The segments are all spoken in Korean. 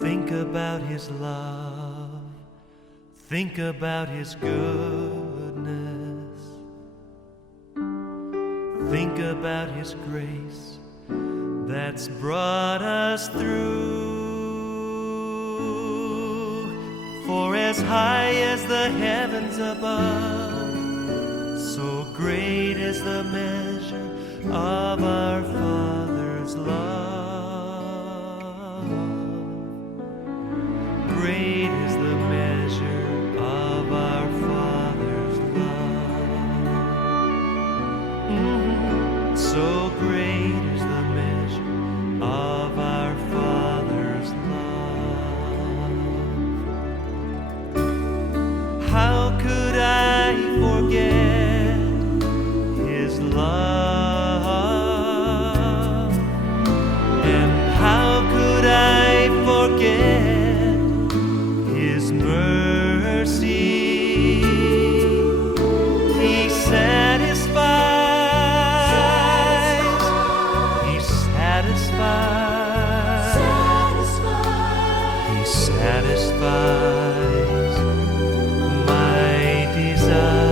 Think about His love. Think about His goodness. Think about His grace that's brought us through. For as high as the heavens above, so great is the measure of our Father's love. Great is the measure of our Father's love. So great is the measure of our Father's love. How could I forget His love? And how could I forget His mercy? He satisfies, He satisfies, He satisfies my desires.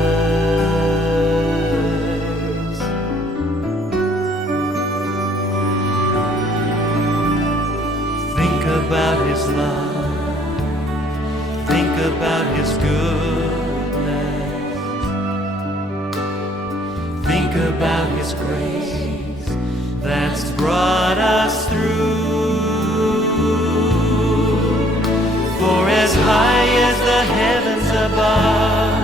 Think about His love. Think about His goodness. Think about His grace that's brought us through. For as high as the heavens above,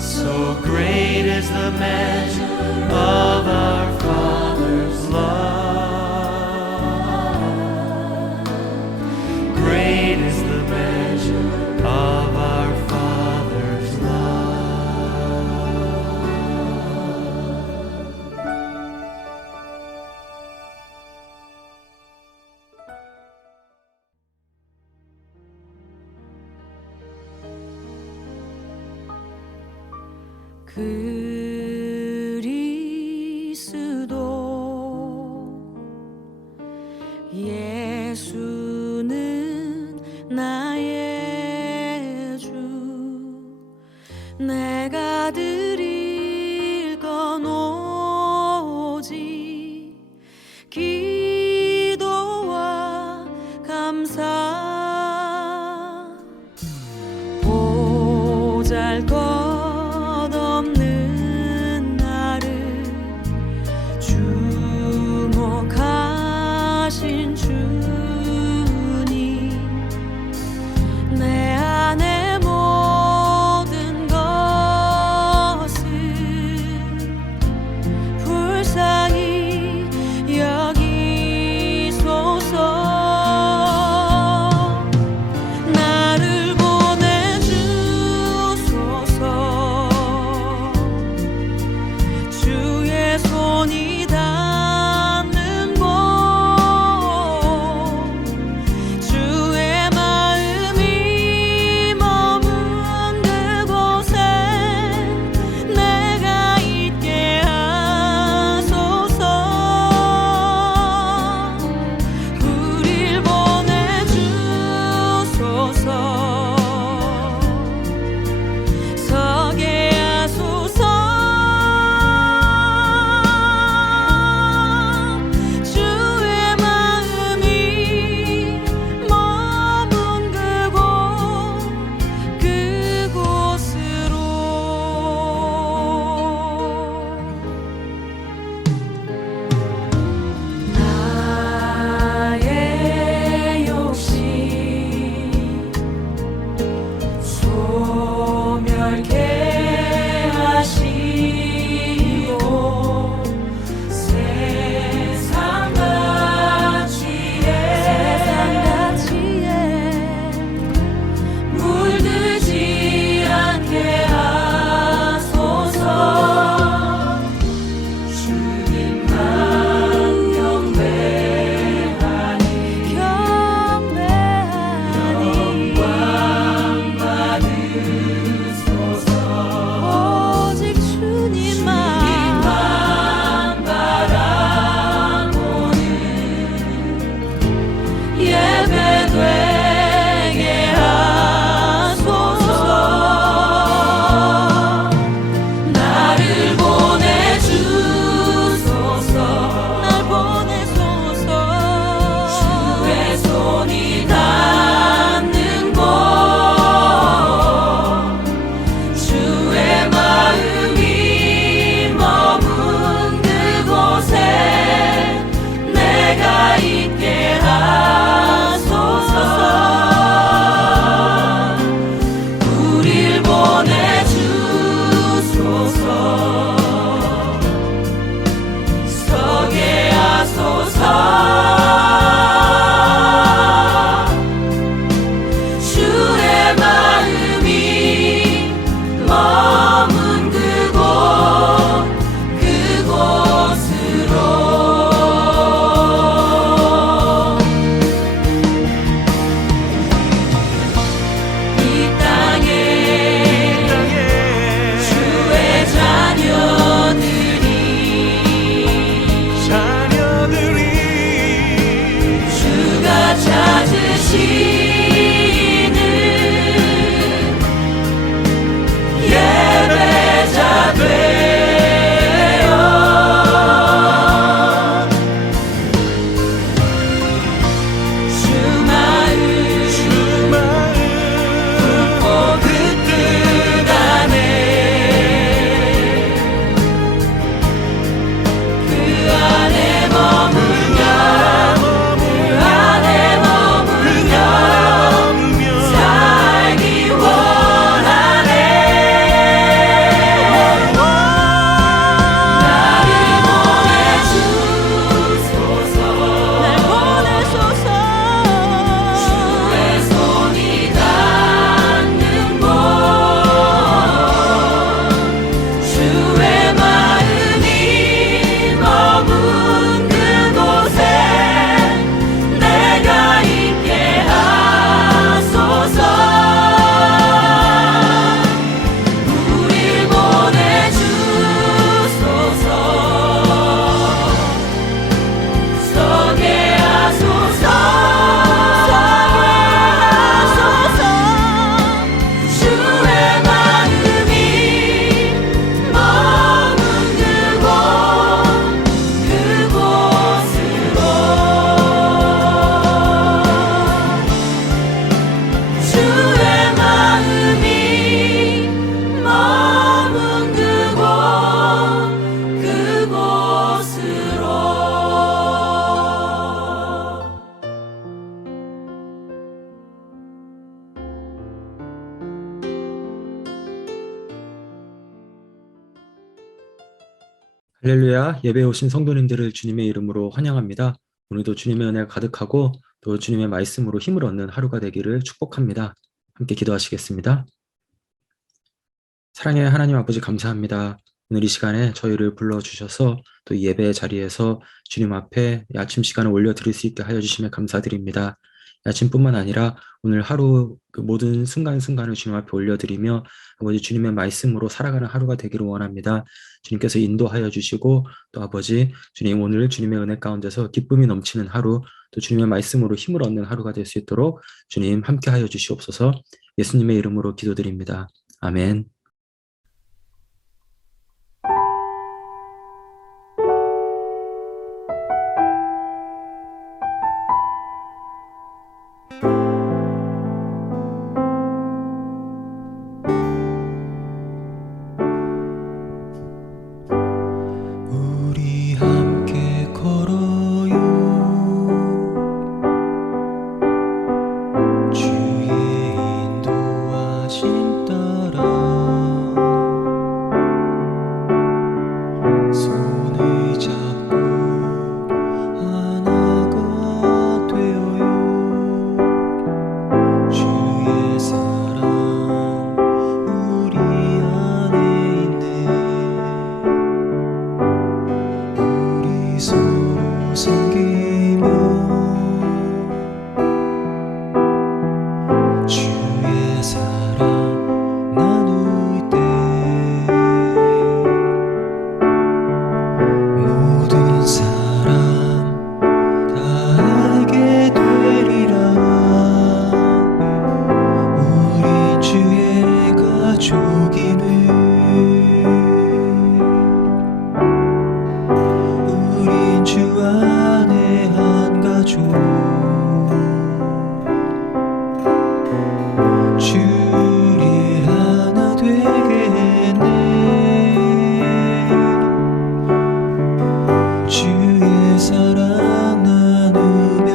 so great is the measure of our Father's love. Great is the measure of our Father's love. 그리스도 예수는 나의 주 내가 드릴 건 오직 기도와 감사 보잘것없는 나를 주목하신 주님 내 안의 모든 것 할렐루야, 예배에 오신 성도님들을 주님의 이름으로 환영합니다. 오늘도 주님의 은혜가 가득하고 또 주님의 말씀으로 힘을 얻는 하루가 되기를 축복합니다. 함께 기도하시겠습니다. 사랑의 하나님 아버지 감사합니다. 오늘 이 시간에 저희를 불러주셔서 또 이 예배 자리에서 주님 앞에 이 아침 시간을 올려드릴 수 있게 하여 주심에 감사드립니다. 이 아침뿐만 아니라 오늘 하루 그 모든 순간순간을 주님 앞에 올려드리며 아버지 주님의 말씀으로 살아가는 하루가 되기를 원합니다. 주님께서 인도하여 주시고 또 아버지 주님 오늘 주님의 은혜 가운데서 기쁨이 넘치는 하루 또 주님의 말씀으로 힘을 얻는 하루가 될 수 있도록 주님 함께하여 주시옵소서. 예수님의 이름으로 기도드립니다. 아멘. 우리 함께 걸어요 주의 인도하심 따라 손을 잡고 하나가 되어요 주의 사랑 우리 안에 있네 우리 서로 섬기며 주의 사랑 나눌 때 모든 사람 다 알게 되리라 우리 주의 가족임을 우린 주 안에 한 가족 주리 하나 되겠네 주의 사랑 나누며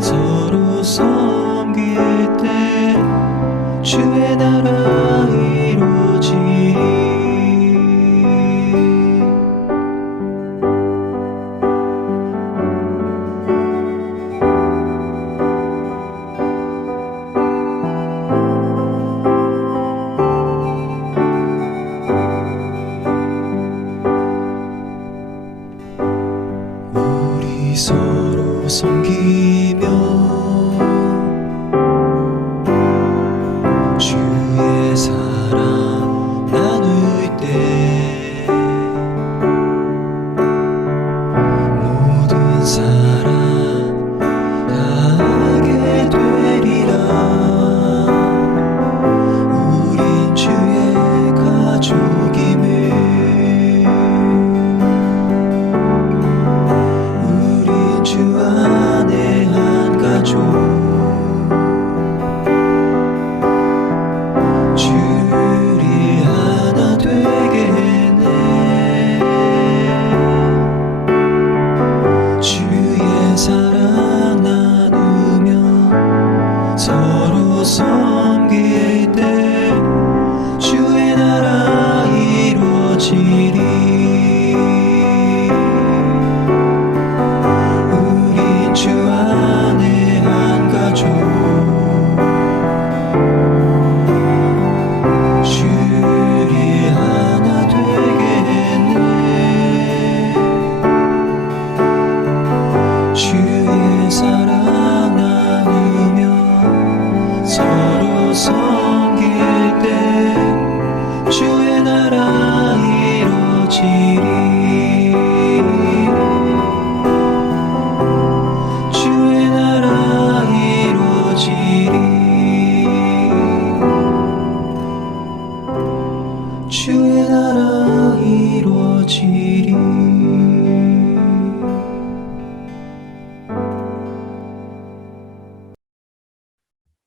서로 섬길 때 주의 나라 이루어지리 우리 서로 섬기며 주의 사랑 나눌 때 모든 사람 다 알게 되리라 우린 주의 가족임을 우린 주 안에 한 가족 주리 하나 되겠네 주의 사랑 나누며 서로 섬길 때 주의 나라 이루어지리 우린 주 안에 한 가족 주리 하나 되겠네 주의 사랑 나누며 서로 섬길 때 주의 나라 이루어지리 주의 나라 이루어지리 주의 나라 이루어지리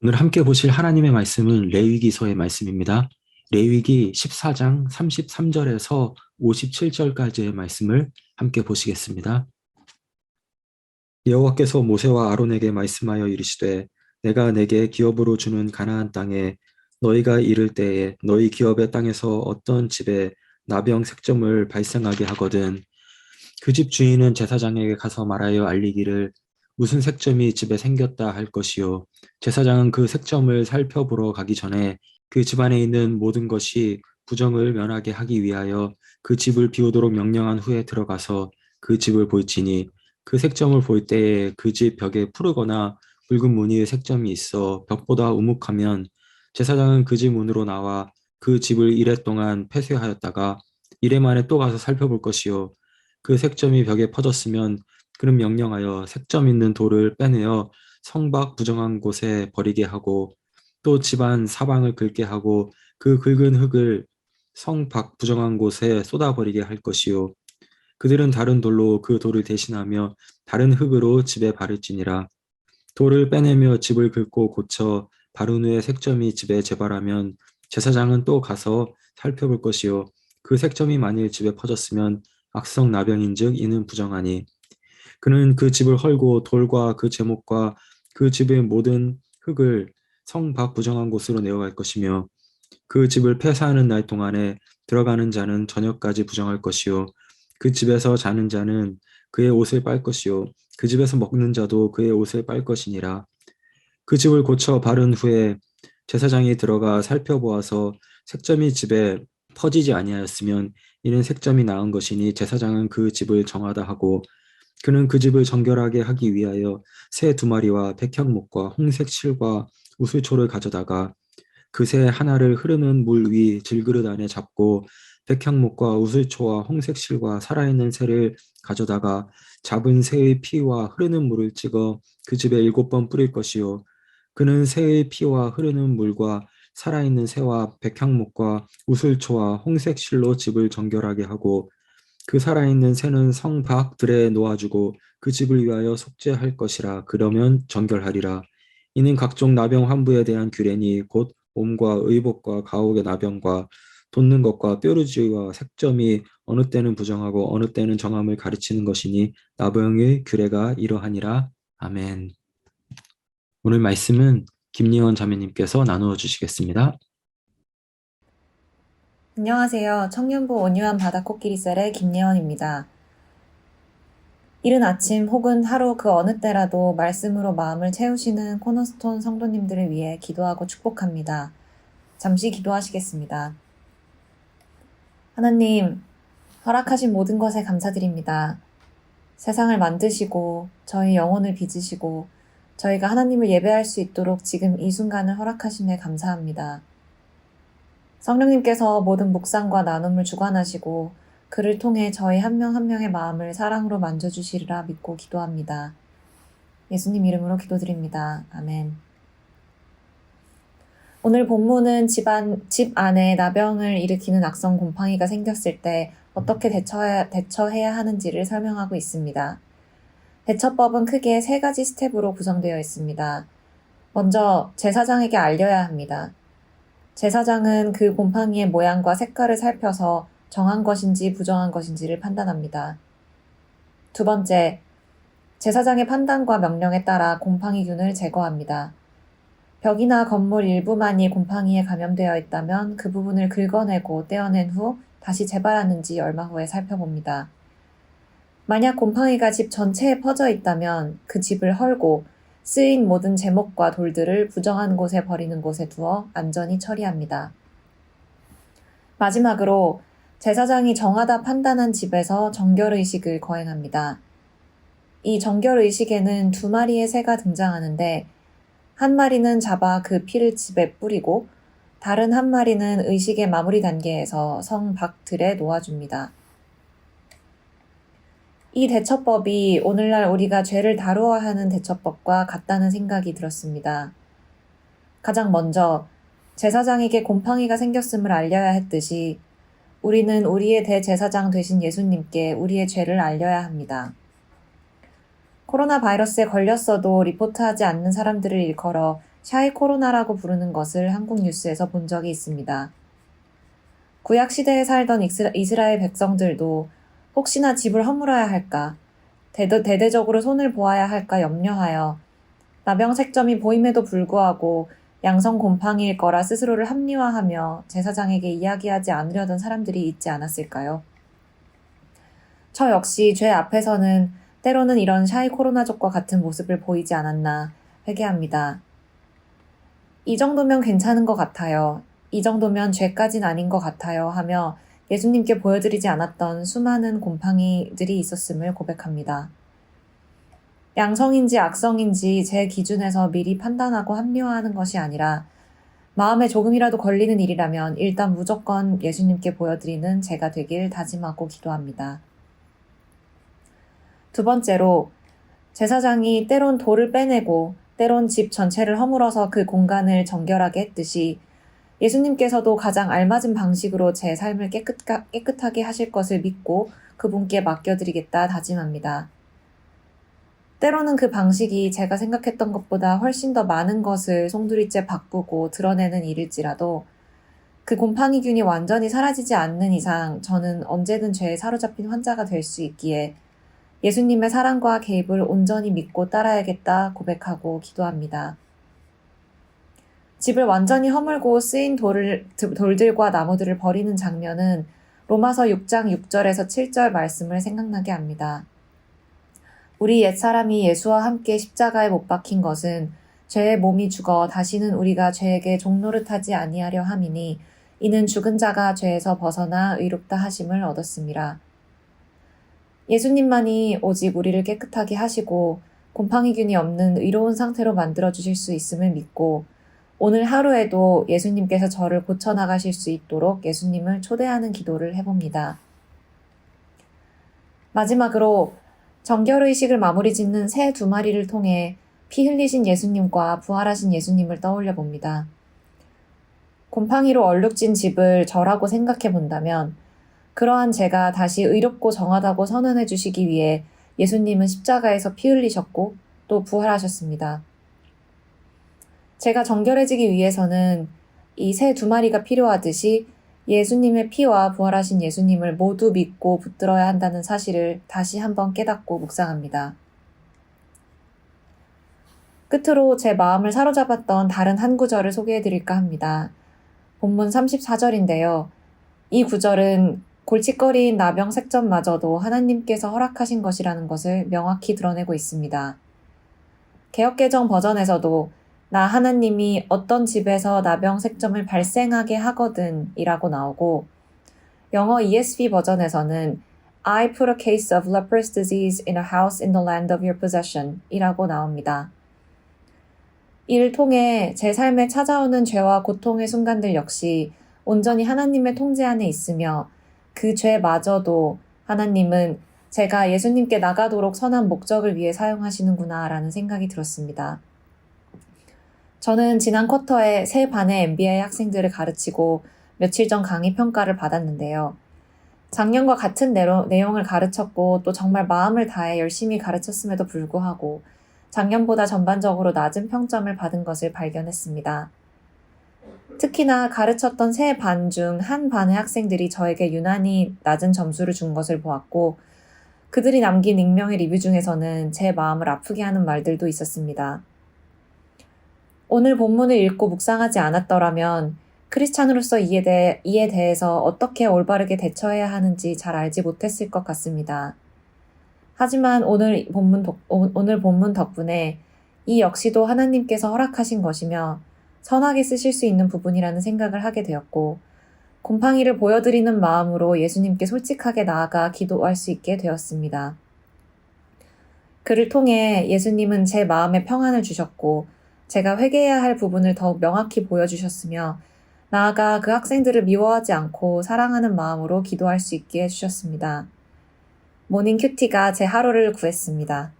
오늘 함께 보실 하나님의 말씀은 레위기서의 말씀입니다. 레위기 14장 33절에서 57절까지의 말씀을 함께 보시겠습니다. 여호와께서 모세와 아론에게 말씀하여 이르시되 내가 내게 기업으로 주는 가나안 땅에 너희가 이를 때에 너희 기업의 땅에서 어떤 집에 나병 색점을 발생하게 하거든. 그 집 주인은 제사장에게 가서 말하여 알리기를 무슨 색점이 집에 생겼다 할 것이요. 제사장은 그 색점을 살펴보러 가기 전에 그 집안에 있는 모든 것이 부정을 면하게 하기 위하여 그 집을 비우도록 명령한 후에 들어가서 그 집을 볼지니 그 색점을 볼 때에 그 집 벽에 푸르거나 붉은 무늬의 색점이 있어 벽보다 우묵하면 제사장은 그 집 문으로 나와 그 집을 이래 동안 폐쇄하였다가 이래 만에 또 가서 살펴볼 것이요. 그 색점이 벽에 퍼졌으면 그는 명령하여 색점 있는 돌을 빼내어 성 밖 부정한 곳에 버리게 하고 또 집안 사방을 긁게 하고 그 긁은 흙을 성 밖 부정한 곳에 쏟아버리게 할 것이요. 그들은 다른 돌로 그 돌을 대신하며 다른 흙으로 집에 바를지니라. 돌을 빼내며 집을 긁고 고쳐 바른 후에 색점이 집에 재발하면 제사장은 또 가서 살펴볼 것이요. 그 색점이 만일 집에 퍼졌으면 악성 나병인즉 이는 부정하니 그는 그 집을 헐고 돌과 그 제목과 그 집의 모든 흙을 성 밖 부정한 곳으로 내어갈 것이며 그 집을 폐사하는 날 동안에 들어가는 자는 저녁까지 부정할 것이요 그 집에서 자는 자는 그의 옷을 빨 것이요 그 집에서 먹는 자도 그의 옷을 빨 것이니라. 그 집을 고쳐 바른 후에 제사장이 들어가 살펴보아서 색점이 집에 퍼지지 아니하였으면 이는 색점이 나은 것이니 제사장은 그 집을 정하다 하고 그는 그 집을 정결하게 하기 위하여 새 두 마리와 백향목과 홍색 실과 우슬초를 가져다가 그 새 하나를 흐르는 물 위 질그릇 안에 잡고 백향목과 우슬초와 홍색 실과 살아있는 새를 가져다가 잡은 새의 피와 흐르는 물을 찍어 그 집에 7번 뿌릴 것이요 그는 새의 피와 흐르는 물과 살아있는 새와 백향목과 우슬초와 홍색 실로 집을 정결하게 하고 그 살아있는 새는 성 밖들에 놓아주고 그 집을 위하여 속죄할 것이라. 그러면 정결하리라. 이는 각종 나병 환부에 대한 규례니 곧 몸과 의복과 가옥의 나병과 돋는 것과 뾰루지와 색점이 어느 때는 부정하고 어느 때는 정함을 가르치는 것이니 나병의 규례가 이러하니라. 아멘. 오늘 말씀은 김예원 자매님께서 나누어 주시겠습니다. 안녕하세요. 청년부 온유한 바다코끼리 쌀의 김예원입니다. 이른 아침 혹은 하루 그 어느 때라도 말씀으로 마음을 채우시는 코너스톤 성도님들을 위해 기도하고 축복합니다. 잠시 기도하시겠습니다. 하나님, 허락하신 모든 것에 감사드립니다. 세상을 만드시고 저희 영혼을 빚으시고 저희가 하나님을 예배할 수 있도록 지금 이 순간을 허락하심에 감사합니다. 성령님께서 모든 묵상과 나눔을 주관하시고 그를 통해 저희 한 명 한 명의 마음을 사랑으로 만져주시리라 믿고 기도합니다. 예수님 이름으로 기도드립니다. 아멘. 오늘 본문은 집 안에 나병을 일으키는 악성 곰팡이가 생겼을 때 어떻게 대처해야 하는지를 설명하고 있습니다. 대처법은 크게 3가지 스텝으로 구성되어 있습니다. 먼저 제사장에게 알려야 합니다. 제사장은 그 곰팡이의 모양과 색깔을 살펴서 정한 것인지 부정한 것인지를 판단합니다. 두 번째, 제사장의 판단과 명령에 따라 곰팡이균을 제거합니다. 벽이나 건물 일부만이 곰팡이에 감염되어 있다면 그 부분을 긁어내고 떼어낸 후 다시 재발하는지 얼마 후에 살펴봅니다. 만약 곰팡이가 집 전체에 퍼져 있다면 그 집을 헐고 쓰인 모든 제목과 돌들을 부정한 곳에 버리는 곳에 두어 안전히 처리합니다. 마지막으로 제사장이 정하다 판단한 집에서 정결의식을 거행합니다. 이 정결의식에는 2마리의 새가 등장하는데 한 마리는 잡아 그 피를 집에 뿌리고 다른 한 마리는 의식의 마무리 단계에서 성 밖들에 놓아줍니다. 이 대처법이 오늘날 우리가 죄를 다루어야 하는 대처법과 같다는 생각이 들었습니다. 가장 먼저 제사장에게 곰팡이가 생겼음을 알려야 했듯이 우리는 우리의 대제사장 되신 예수님께 우리의 죄를 알려야 합니다. 코로나 바이러스에 걸렸어도 리포트하지 않는 사람들을 일컬어 샤이 코로나라고 부르는 것을 한국 뉴스에서 본 적이 있습니다. 구약 시대에 살던 이스라엘 백성들도 혹시나 집을 허물어야 할까, 대대적으로 손을 보아야 할까 염려하여 나병 색점이 보임에도 불구하고 양성 곰팡이일 거라 스스로를 합리화하며 제사장에게 이야기하지 않으려던 사람들이 있지 않았을까요? 저 역시 죄 앞에서는 때로는 이런 샤이 코로나족과 같은 모습을 보이지 않았나 회개합니다. 이 정도면 괜찮은 것 같아요. 이 정도면 죄까진 아닌 것 같아요 하며 예수님께 보여드리지 않았던 수많은 곰팡이들이 있었음을 고백합니다. 양성인지 악성인지 제 기준에서 미리 판단하고 합리화하는 것이 아니라 마음에 조금이라도 걸리는 일이라면 일단 무조건 예수님께 보여드리는 제가 되길 다짐하고 기도합니다. 두 번째로, 제사장이 때론 돌을 빼내고 때론 집 전체를 허물어서 그 공간을 정결하게 했듯이 예수님께서도 가장 알맞은 방식으로 제 삶을 깨끗하게 하실 것을 믿고 그분께 맡겨드리겠다 다짐합니다. 때로는 그 방식이 제가 생각했던 것보다 훨씬 더 많은 것을 송두리째 바꾸고 드러내는 일일지라도 그 곰팡이균이 완전히 사라지지 않는 이상 저는 언제든 죄에 사로잡힌 환자가 될 수 있기에 예수님의 사랑과 개입을 온전히 믿고 따라야겠다 고백하고 기도합니다. 집을 완전히 허물고 쓰인 돌들과 나무들을 버리는 장면은 로마서 6장 6절에서 7절 말씀을 생각나게 합니다. 우리 옛사람이 예수와 함께 십자가에 못 박힌 것은 죄의 몸이 죽어 다시는 우리가 죄에게 종노릇하지 아니하려 함이니 이는 죽은 자가 죄에서 벗어나 의롭다 하심을 얻었습니다. 예수님만이 오직 우리를 깨끗하게 하시고 곰팡이균이 없는 의로운 상태로 만들어주실 수 있음을 믿고 오늘 하루에도 예수님께서 저를 고쳐나가실 수 있도록 예수님을 초대하는 기도를 해봅니다. 마지막으로 정결의식을 마무리 짓는 새 2마리를 통해 피 흘리신 예수님과 부활하신 예수님을 떠올려 봅니다. 곰팡이로 얼룩진 집을 저라고 생각해 본다면 그러한 제가 다시 의롭고 정하다고 선언해 주시기 위해 예수님은 십자가에서 피 흘리셨고 또 부활하셨습니다. 제가 정결해지기 위해서는 이 새 2마리가 필요하듯이 예수님의 피와 부활하신 예수님을 모두 믿고 붙들어야 한다는 사실을 다시 한번 깨닫고 묵상합니다. 끝으로 제 마음을 사로잡았던 다른 한 구절을 소개해 드릴까 합니다. 본문 34절인데요. 이 구절은 골칫거리인 나병 색점마저도 하나님께서 허락하신 것이라는 것을 명확히 드러내고 있습니다. 개역개정 버전에서도 나 하나님이 어떤 집에서 나병 색점을 발생하게 하거든 이라고 나오고 영어 ESV 버전에서는 I put a case of leprous disease in a house in the land of your possession 이라고 나옵니다. 이를 통해 제 삶에 찾아오는 죄와 고통의 순간들 역시 온전히 하나님의 통제 안에 있으며 그 죄마저도 하나님은 제가 예수님께 나가도록 선한 목적을 위해 사용하시는구나 라는 생각이 들었습니다. 저는 지난 쿼터에 새 반의 MBA 학생들을 가르치고 며칠 전 강의 평가를 받았는데요. 작년과 같은 내용을 가르쳤고 또 정말 마음을 다해 열심히 가르쳤음에도 불구하고 작년보다 전반적으로 낮은 평점을 받은 것을 발견했습니다. 특히나 가르쳤던 세 반 중 한 반의 학생들이 저에게 유난히 낮은 점수를 준 것을 보았고 그들이 남긴 익명의 리뷰 중에서는 제 마음을 아프게 하는 말들도 있었습니다. 오늘 본문을 읽고 묵상하지 않았더라면 크리스찬으로서 이에 대해서 어떻게 올바르게 대처해야 하는지 잘 알지 못했을 것 같습니다. 하지만 오늘 본문 덕분에 이 역시도 하나님께서 허락하신 것이며 선하게 쓰실 수 있는 부분이라는 생각을 하게 되었고 곰팡이를 보여드리는 마음으로 예수님께 솔직하게 나아가 기도할 수 있게 되었습니다. 그를 통해 예수님은 제 마음에 평안을 주셨고 제가 회개해야 할 부분을 더욱 명확히 보여주셨으며 나아가 그 학생들을 미워하지 않고 사랑하는 마음으로 기도할 수 있게 해주셨습니다. 모닝 큐티가 제 하루를 구했습니다.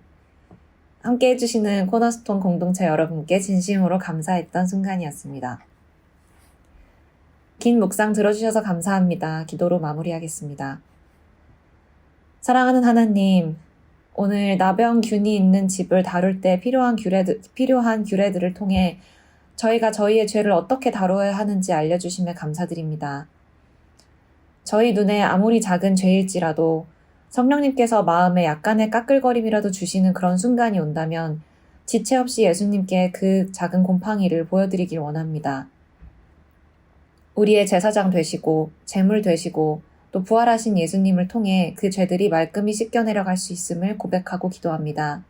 함께 해주시는 코너스톤 공동체 여러분께 진심으로 감사했던 순간이었습니다. 긴 묵상 들어주셔서 감사합니다. 기도로 마무리하겠습니다. 사랑하는 하나님, 오늘 나병균이 있는 집을 다룰 때 필요한 규례들을 통해 저희가 저희의 죄를 어떻게 다루어야 하는지 알려주심에 감사드립니다. 저희 눈에 아무리 작은 죄일지라도 성령님께서 마음에 약간의 까끌거림이라도 주시는 그런 순간이 온다면 지체 없이 예수님께 그 작은 곰팡이를 보여드리길 원합니다. 우리의 제사장 되시고 제물 되시고 또 부활하신 예수님을 통해 그 죄들이 말끔히 씻겨내려갈 수 있음을 고백하고 기도합니다.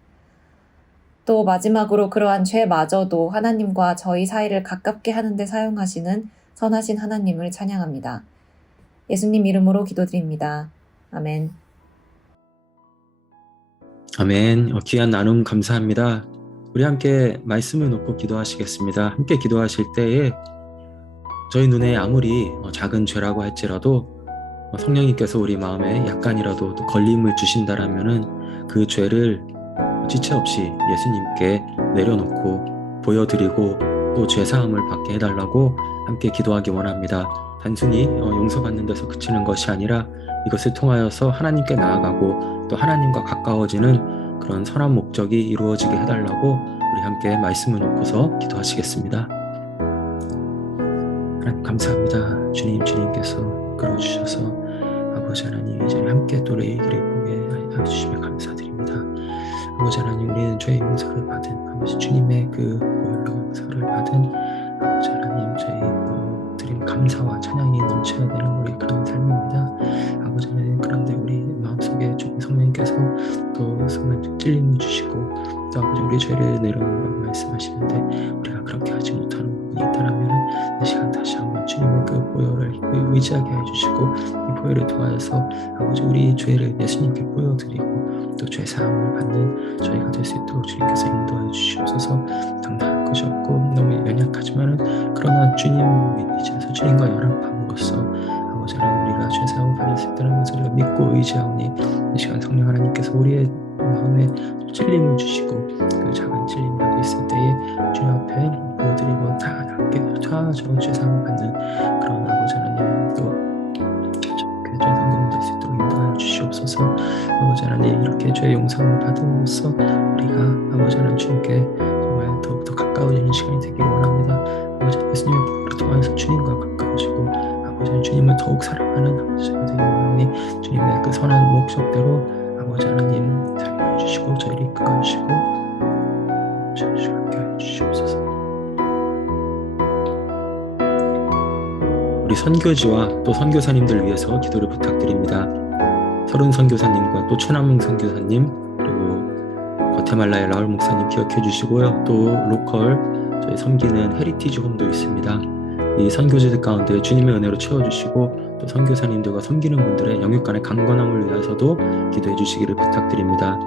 또 마지막으로 그러한 죄마저도 하나님과 저희 사이를 가깝게 하는 데 사용하시는 선하신 하나님을 찬양합니다. 예수님 이름으로 기도드립니다. 아멘. 아멘. 귀한 나눔 감사합니다. 우리 함께 말씀을 놓고 기도하시겠습니다. 함께 기도하실 때에 저희 눈에 아무리 작은 죄라고 할지라도 성령님께서 우리 마음에 약간이라도 또 걸림을 주신다라면은 그 죄를 지체 없이 예수님께 내려놓고 보여드리고 또 죄사함을 받게 해달라고 함께 기도하기 원합니다. 단순히 용서받는 데서 그치는 것이 아니라 이것을 통하여서 하나님께 나아가고 또 하나님과 가까워지는 그런 선한 목적이 이루어지게 해달라고 우리 함께 말씀을 놓고서 기도하시겠습니다. 하나님 감사합니다. 주님께서 이끌어주셔서 아버지 하나님 이 자리에 함께 또 내 길을 보게 해주시며 감사드립니다. 아버지 하나님 우리는 죄의 용서를 받은 아버지 주님의 그 보혈로 용서를 받은 아버지 하나님 저희 드림 감사와 찬양이 넘쳐야 되는 우리 그런 삶입니다. 아버지 하나님 그런데 우리 마음속에 주님 성령님께서 또 성령 찔림을 주시고 또 아버지 우리 죄를 내려놓으라고 말씀하시는데 우리가 그렇게 하지 못하는 부분이 있다라면 이 시간 다시 한번 주님의 그 보혈을 의지하게 해주시고 이 보혈을 통하여서 아버지 우리 죄를 예수님께 보여드리고 또 죄사함을 받는 저희가 될 수 있도록 주님께서 인도해 주시옵소서. 당당할 것이 없고 너무 연약하지만은 그러나 주님을 의지해서 주님과 연합함으로써 아버지 하나님 우리가 죄사함을 받을 수 있다는 것을 우리가 믿고 의지하오니 이 시간 성령 하나님께서 우리의 마음에 찔림을 주시고 그 작은 찔림이라도 있을 때에 주님 앞에 보여드리고 다 함께 다 저 죄사함을 받는 그런 아버지 하나님 또 죄 성공이 될 수 있도록 인도하여 주시옵소서. 아버지 하나님 이렇게 죄 용서를 받음으로써 우리가 아버지 하나님 주님께 정말 더욱더 가까워지는 시간이 되기를 원합니다. 아버지 예수님의 보혈을 통해서 주님과 가까워지고 아버지 하나님 주님을 더욱 사랑하는 아버지 하나님 되기를 원하니 주님의 그 선한 목적대로 아버지 하나님 살려 주시고 저희를 이끌어 주시고 함께 해 주시옵소서. 우리 선교지와 또 선교사님들 위해서 기도를 부탁드립니다. 서른 선교사님과 또 최남웅 선교사님 그리고 과테말라의 라울 목사님 기억해 주시고요. 또 로컬 저희 섬기는 헤리티지 홈도 있습니다. 이 선교지들 가운데 주님의 은혜로 채워주시고 또 선교사님들과 섬기는 분들의 영육간의 강건함을 위해서도 기도해 주시기를 부탁드립니다.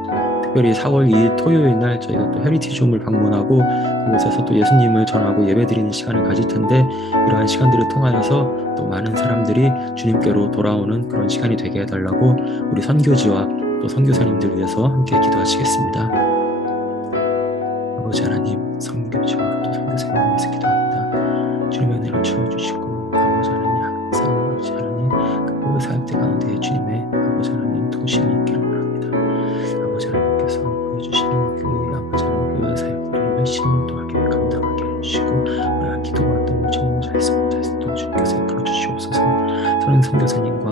특별히 4월 2일 토요일 날 저희가 또 헤리티지 홈을 방문하고 그곳에서 또 예수님을 전하고 예배드리는 시간을 가질 텐데 이러한 시간들을 통하여서 또 많은 사람들이 주님께로 돌아오는 그런 시간이 되게 해달라고 우리 선교지와 또 선교사님들 위해서 함께 기도하시겠습니다. 아버지 하나님 선교지와 또 선교사님을 위해서 기도합니다. 주님의 은혜로 채워주시고 아버지 하나님 항상 아버지 하나님 그 사역들 가운데 주님의 아버지 하나님 도심이 있기를 바랍니다. 아버지 하나님께서 보여주시는 그 아버지 하나님 그 사역들을 열심히 또 하게 감당하게 해주시고 우리가 기도와 또 주님을 잘했으면 또 주님께서 이끌어 주시옵소서. 서른 선교사님과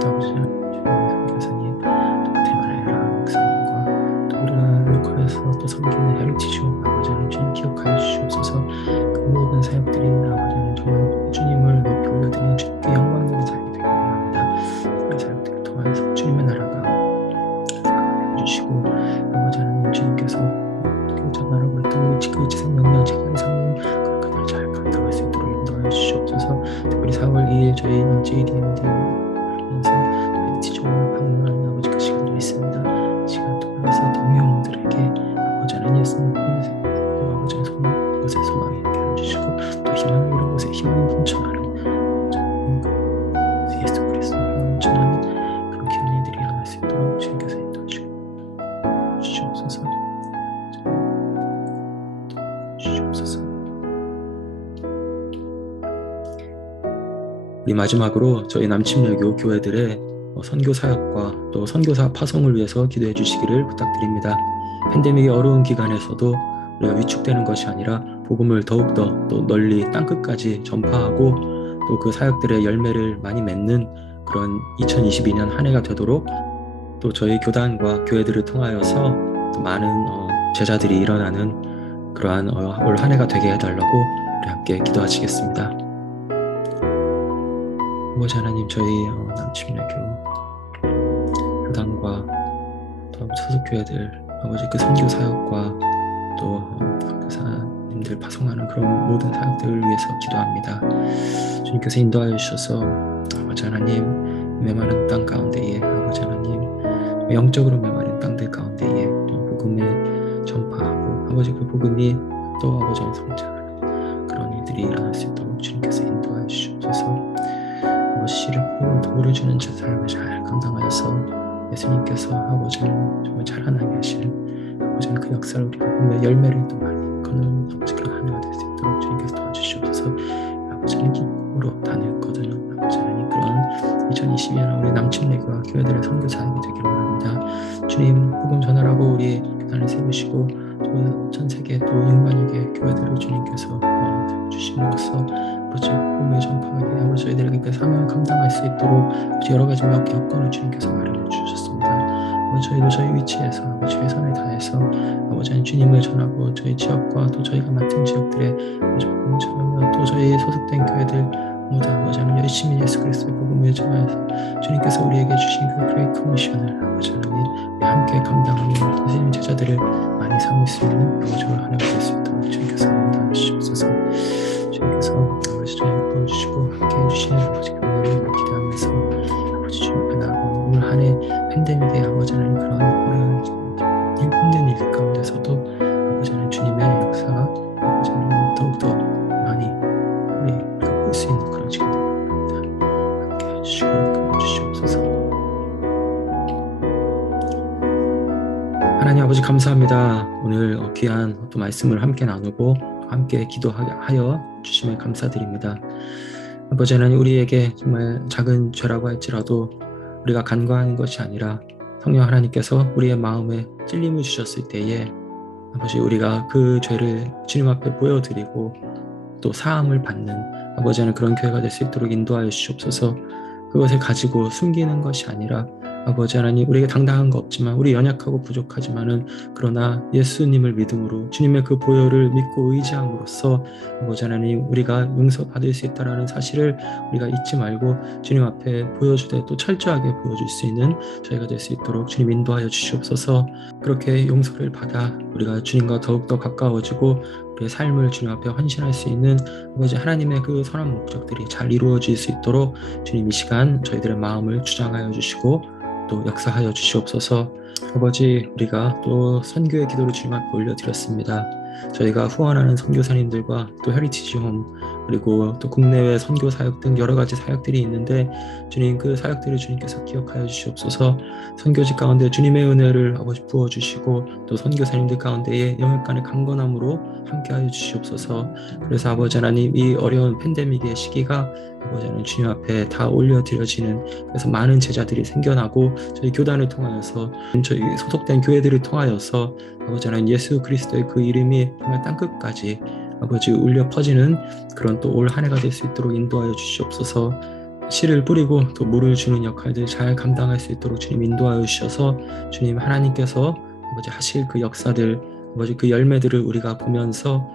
또 아버지 하나님 주님의 선교사님 또 과테말라의 라울 목사님과 또 우리가 로컬에서 또 섬기는 헤리티지 아버지 하나님 주님 기억하여 주시옵소서. 그 모든 사역들이 아버지 하나님 정말 주님을 높이 올려드리는 주님께 영광 되는 사역이 되기를 원합니다. 그 사역들을 통해서 주님의 나라가 해주시고 아버지 하나님 주님께서 그 전하라고 했던 그 지상 명령 제가 이상 그들을 잘 감당할 수 있도록 인도하여 주시옵소서. 특별히 4월 2일 저희 JDMD 하면서 헤리티지홈을 방문하는 아버지 그 시간도 있습니다. 시간 통해서 동료들에게 아버지 하나님 예수님 그 아버지 하나님 곳에 소망이 있게 해주시고 또 희망을 이룬 곳에 희망이 넘쳐나는 예수 그리스도의 희망이 넘쳐나는 그런 귀한 일들이 일어날 수 있도록 주님께서 인도해 주시옵소서. 주시옵소서. 우리 마지막으로 저희 남침여교 교회들의 선교 사역과 또 선교사 파송을 위해서 기도해 주시기를 부탁드립니다. 팬데믹의 어려운 기간에서도 우리가 위축되는 것이 아니라 복음을 더욱더 또 널리 땅끝까지 전파하고 또 그 사역들의 열매를 많이 맺는 그런 2022년 한 해가 되도록 또 저희 교단과 교회들을 통하여서 또 많은 제자들이 일어나는 그러한 올 한 해가 되게 해달라고 우리 함께 기도하시겠습니다. 아버지 하나님, 저희 남침례교 교단과 또 소속교회들 아버지 그 선교 사역과 또 교사님들 파송하는 그런 모든 사역들을 위해서 기도합니다. 주님께서 인도하여 주셔서 아버지 하나님, 메마른 땅 가운데에 아버지 하나님, 영적으로 메마른 땅들 가운데에 복음을 전파하고 아버지 그 복음이 또 아버지 성장하는 그런 일들이 일어날 수 있도록 주님께서 인도하여 주시옵소서. 아버지 씨를 뿌리고 도를 주는 저 삶을 잘 감당하여서 예수님께서 아버지는 정말 자라나게 하시는 아버지는 그 역사를 우리가 보며 열매를 또 많이 거는 아버지 그런 한 해가 될 수 있도록 주님께서 도와주시옵소서. 아버지는 기쁨으로 단을 거두는 아버지 하나님 그런 2022년 우리 남침례교와 교회들의 선교 사역이 되기를 원합니다. 주님 복음 전하라고 우리 교단을 세우시고 또 전 세계 또 6만여 개의 교회들을 주님께서 세워주심으로써 아버지 복음의 전파하게 아버지 저희들에게 그 사명을 감당할 수 있도록 여러 가지 여건을 주님께서 마련해 주셨습니다. 아버지 저희도 저희 위치에서 아버지 최선을 다해서 아버지 주님을 전하고 저희 지역과 또 저희가 맡은 지역들의 복음을 전하며 또 저희 소속된 교회들 모두 아버지는 열심히 예수 그리스도의 복음을 전하여서 주님께서 우리에게 주신 그 그레이트 커미션을 아버지 하나님 우리 함께 감당하며 예수님 제자들을 많이 삼을 수 있는 아버지를 하나님 될 수 있도록 주님께서 인도하여 주시옵소서. 주님께서 아버지 저희를 도와주시고 함께 해주시는 아버지 은혜를 기대하면서 아버지 주님 앞에 나아가는 오늘 한 해 팬데믹의 아버지 하나님 그런 어려운 힘든 일 가운데서도 아버지 하나님 주님의 역사가 아버지 하나님 더욱더 많이 우리가 볼 수 있는 그런 시간이 되옵니다. 함께 해주시고 이끌어주시옵소서. 하나님 아버지 감사합니다. 오늘 귀한 또 말씀을 함께 나누고 함께 기도하여 주심에 감사드립니다. 아버지 하나님 우리에게 정말 작은 죄라고 할지라도 우리가 간과하는 것이 아니라 성령 하나님께서 우리의 마음에 찔림을 주셨을 때에 아버지 우리가 그 죄를 주님 앞에 보여드리고 또 사함을 받는 아버지 하나님 그런 교회가 될 수 있도록 인도하여 주시옵소서. 그것을 가지고 숨기는 것이 아니라 아버지 하나님 우리에게 당당한 거 없지만 우리 연약하고 부족하지만은 그러나 예수님을 믿음으로 주님의 그 보혈을 믿고 의지함으로써 아버지 하나님 우리가 용서받을 수 있다는 사실을 우리가 잊지 말고 주님 앞에 보여주되 또 철저하게 보여줄 수 있는 저희가 될 수 있도록 주님 인도하여 주시옵소서. 그렇게 용서를 받아 우리가 주님과 더욱더 가까워지고 우리의 삶을 주님 앞에 헌신할 수 있는 아버지 하나님의 그 선한 목적들이 잘 이루어질 수 있도록 주님 이 시간 저희들의 마음을 주장하여 주시고 또 역사하여 주시옵소서. 아버지 우리가 또 선교의 기도를 주님 앞에 올려드렸습니다. 저희가 후원하는 선교사님들과 또 헤리티지홈 그리고 또 국내외 선교 사역 등 여러 가지 사역들이 있는데 주님 그 사역들을 주님께서 기억하여 주시옵소서. 선교지 가운데 주님의 은혜를 아버지 부어주시고 또 선교사님들 가운데에 영역간의 강건함으로 함께하여 주시옵소서. 그래서 아버지 하나님 이 어려운 팬데믹의 시기가 아버지 하나님 주님 앞에 다 올려드려지는 그래서 많은 제자들이 생겨나고 저희 교단을 통하여서 저희 소속된 교회들을 통하여서 아버지 하나님 예수 그리스도의 그 이름이 정말 땅끝까지 아버지 울려 퍼지는 그런 또 올 한 해가 될 수 있도록 인도하여 주시옵소서. 씨를 뿌리고 또 물을 주는 역할들 잘 감당할 수 있도록 주님 인도하여 주셔서 주님 하나님께서 아버지 하실 그 역사들 아버지 그 열매들을 우리가 보면서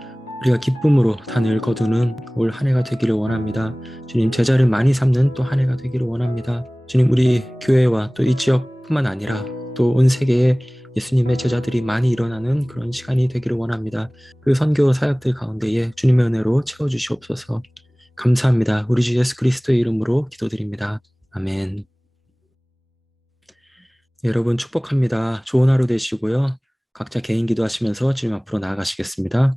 우리가 기쁨으로 단을 거두는 올 한 해가 되기를 원합니다. 주님 제자를 많이 삼는 또 한 해가 되기를 원합니다. 주님 우리 교회와 또 이 지역뿐만 아니라 또 온 세계에 예수님의 제자들이 많이 일어나는 그런 시간이 되기를 원합니다. 그 선교 사역들 가운데에 주님의 은혜로 채워주시옵소서. 감사합니다. 우리 주 예수 그리스도의 이름으로 기도드립니다. 아멘. 여러분 축복합니다. 좋은 하루 되시고요. 각자 개인 기도하시면서 주님 앞으로 나아가시겠습니다.